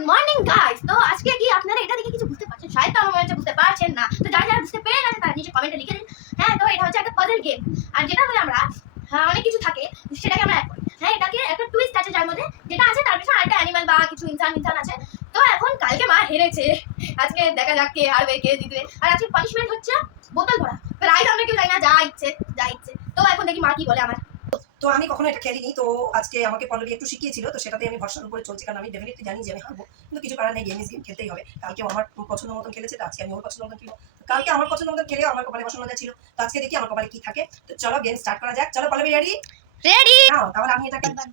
Good morning guys তো আজকে কি আপনারা এটা দেখে কিছু বুঝতে পারছেন? শায়দ আমার মনে হচ্ছে বুঝতে পারছেন না। তো যারা যারা বুঝতে পেরে গেছে তারা নিচে কমেন্টে লিখে দিন। হ্যাঁ তো এটা হচ্ছে একটা পাজল গেম আর যেটা হলে আমরা হ্যাঁ, অনেক কিছু থাকে সেটাকে আমরা করি। হ্যাঁ এটাকে একটা টুইস্ট আছে যার মধ্যে যেটা আছে তার পিছনে একটা অ্যানিমাল বা কিছু ইনসান ইনসান আছে। তো এখন কালকে মা হেরেছে। আজকে দেখা যাক কে হারবে কে জিতবে। আর আজকে পানিশমেন্ট হচ্ছে বোতল ভরা। প্রাইজ আমরা কেউ জানি না যা ইচ্ছে যা ইচ্ছে। তো এখন দেখি মা কি বলে আমার তো আমি কখনো এটা খেলিনি তো আজকে আমাকে পল্লবী একটু শিখিয়েছিল তো সেটাতে আমি ভরসার উপরে চলছি। কারণ আমি ডেফিনেটলি জানি যে আমি হারবো। কিন্তু কিছু কারণে গেম গেম খেলতেই হবে। কালকে আমার পছন্দ মতন খেলেছে তো আজকে আমি ওর পছন্দ মতন খেলব। কালকে আমার পছন্দ মতন খেলেও আমার কপালে বসানো ছিল। তো আজকে দেখি আমার কপালে কি থাকে। তো চলো গেম স্টার্ট করা যাক। চলো পল্লবী রেডি রেডি তাহলে আমি কিনা?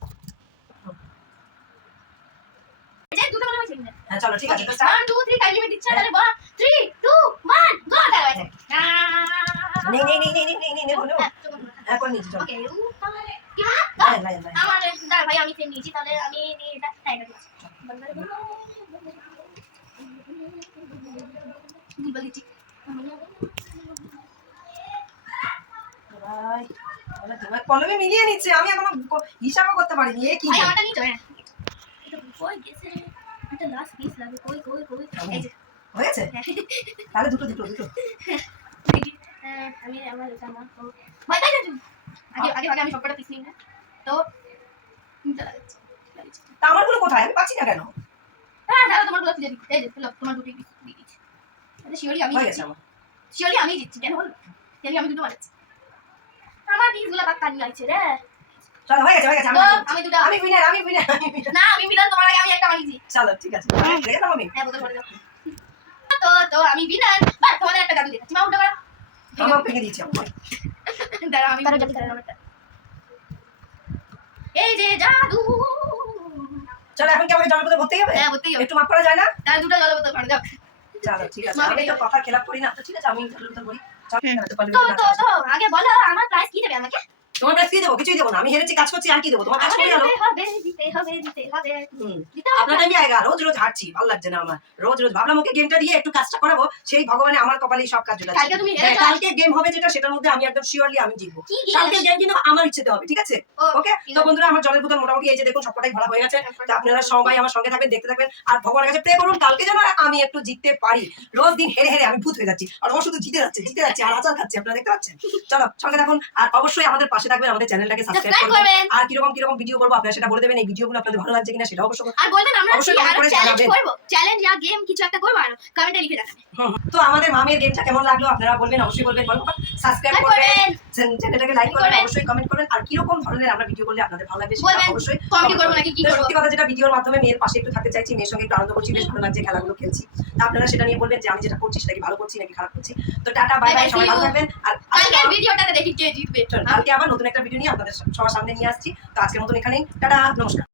হ্যাঁ চলো ঠিক আছে তো Okay, start। one, two, three, দিচ্ছে, তাহলে one, এখন নিচে চল। কলমে হ্যাঁ, মিলিয়ে নিচ্ছে আমি এখন হিসাবও করতে পারিনি এ কি কই গেছে? হয়েছে? তাহলে দুটো দুটো দুটো। আমি আমার তো ভাই আগে আগে আগে আমি সবকটা পিস নিই না তো তিনটা লাগাচ্ছি লাগাচ্ছি। তা আমারগুলো কোথায়? আমি পাচ্ছি না কেন? হ্যাঁ হ্যাঁ তোমারগুলো খুঁজে এই যে তোমার দুটোই পিস দিয়ে দিচ্ছি। আচ্ছা আমি হয়ে আমি কেন বল? আমি দুটো বানাচ্ছি? আমার পিসগুলো বাদ কানি লাগছে রে। চলো হয়ে গেছে হয়ে গেছে আমি আমি দুটো আমি উইনার আমি উইনার আমি না আমি বিনার তোমার আগে আমি একটা বানিয়েছি। চলো ঠিক আছে। হয়ে। গেলাম আমি। হ্যাঁ বোতল ভরে দাও। তো তো আমি তোমাদের একটা জাদু দেখাচ্ছি। মা করা। আমার ভেঙে দিয়েছি আমার দাঁড়াও আমি এই যে জাদু। চলো এখন কি আমাকে বোতল হবে? হ্যাঁ হবে। একটু মাপ করা যায় না? তাহলে দুটো জল বোতল করে দাও। চলো ঠিক আছে। আমি তো কথা খেলাপ করি না তো ঠিক আছে আমি বোতল ভরি আগে বলো আমার প্রাইস কি দেবে আমাকে? তোমার কাছে কি দেবো? কিছুই দেবো না। আমি হেরেছি কাজ করছি আর কি দেবো? তোমার কাজ করে গেলো হবে দিতে হবে। দিতে হবে হুম। দিতে হবে। আপনার টাইমে আয়গা রোজ রোজ হাঁটছি ভালো লাগছে না আমার। রোজ রোজ ভাবলাম ওকে গেমটা দিয়ে একটু কাজটা করাবো সেই ভগবানে আমার কপালেই সব কাজ জুড়ে কালকে তুমি কালকে গেম হবে যেটা সেটার মধ্যে আমি একদম শিওরলি আমি জিতবো। কি কি কালকে গেম কিন্তু আমার ইচ্ছেতে হবে ঠিক আছে? ওকে তো বন্ধুরা আমার জলের বোতল মোটামুটি এই যে দেখুন সবকটাই ভরা হয়ে গেছে। তো আপনারা সবাই আমার সঙ্গে থাকবেন দেখতে থাকবেন আর ভগবানের কাছে প্রে করুন কালকে যেন আমি একটু জিততে পারি। রোজ দিন হেরে হেরে আমি ভূত হয়ে যাচ্ছি আর ও শুধু জিতে যাচ্ছে জিতে যাচ্ছে আর আচার খাচ্ছে আপনারা দেখতে পাচ্ছেন? চলো সঙ্গে থাকুন আর অবশ্যই আমাদের পাশে থাকবেন আমাদের চ্যানেলটাকে সাবস্ক্রাইব করবেন। করবেন। আর কীরকম কীরকম ভিডিও করব আপনারা সেটা বলে দেবেন এই ভিডিওগুলো আপনাদের ভালো লাগছে কিনা সেটা অবশ্যই আর বলবেন আমরা অবশ্যই আরও চ্যালেঞ্জ করব? চ্যালেঞ্জ ইয়া গেম কিছু একটা করব? আর কমেন্টে লিখে হুম। তো আমাদের মামের গেমটা কেমন লাগল? আপনারা বলবেন অবশ্যই বলবেন। বলব সাবস্ক্রাইব করবেন। চ্যানেলটাকে লাইক করবেন। অবশ্যই কমেন্ট করবেন। আর কীরকম ধরনের আমরা ভিডিও করলে আপনাদের ভালো লাগবে সেটা অবশ্যই comment করব। নাকি কি করব? সত্যি কথা যেটা ভিডিওর মাধ্যমে মেয়ের পাশে একটু থাকতে চাইছি মেয়ের সঙ্গে একটু আনন্দ করছি বেশ ভালো লাগছে খেলাগুলো খেলছি। তো আপনারা সেটা নিয়ে বলবেন যে আমি যেটা করছি সেটা কি ভালো করছি নাকি খারাপ করছি। তো টাটা বাই বাই সবাই ভালো থাকবেন। আর কালকের ভিডিওটাতে দেখি কে জিতবে। কালকে আবার নতুন একটা ভিডিও নিয়ে আপনাদের সবার সামনে নিয়ে আসছি। তো আজকের মতন এখানেই। টাটা নমস্কার।